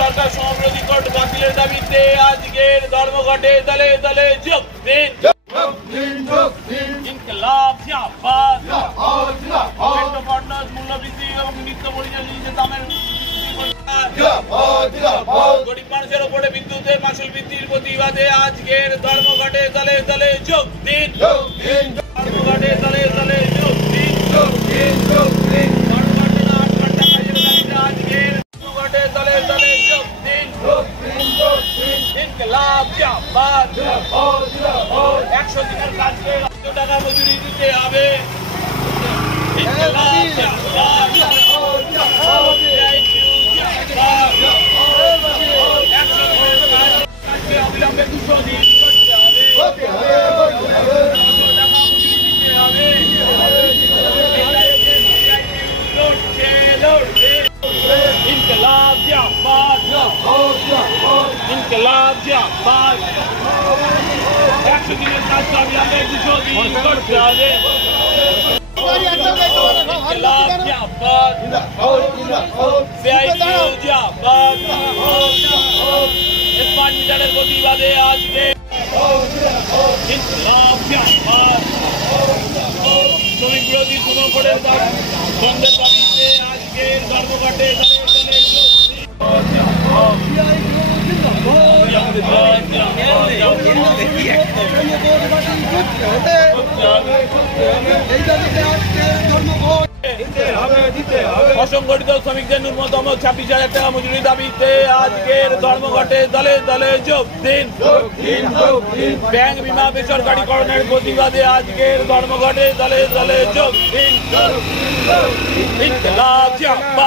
সরকার সমবিরোধী court বাতিলের দাবিতে আজকের ধর্মঘটে দলে দলে যোগ দিন। ইনকিলাব জিন্দাবাদ। মূল্যবৃদ্ধি এবং নিত্য পরিচালিত দামের গরিব মানুষের উপরে বিদ্যুতের মাসুল বৃদ্ধির প্রতিবাদে আজকের ধর্মঘটে দলে দলে যোগ দিন। ধর্মঘটে দলে দলে যোগ দিন। আজকের ধর্মঘটে দলে দলে যোগ দিন। ইনকিলাব জিন্দাবাদ। 100 দিনের কাজকে 100 টাকা মজুরি দিতে হবে। ইনকিলাব জিন্দাবাদ। অবিলম্বে 200 দিন করতে হবে। ইনকিলাব জিন্দাবাদ। ইনকিলাব জিন্দাবাদ। 100 দিনের কাজ অবিলম্বে 200 দিন করতে হবে। ইনকিলাব জিন্দাবাদ। সিআইটিইউ জিন্দাবাদ। স্মার্ট মিটারের প্রতিবাদে আজকে ইনকিলাব জিন্দাবাদ। শ্রমিক বিরোধী সুনকরের বন্ধের দাবিতে আজকের ধর্মঘটে অসংগঠিত শ্রমিকদের ন্যূনতম 26,000 টাকা মজুরি দাবিতে আজকের ধর্মঘটে দলে দলে যোগ দিন। ব্যাংক বিমা বেসরকারীকরণের প্রতিবাদে আজকের ধর্মঘটে দলে দলে যোগ দিন। ইনকিলাব জিন্দাবাদ।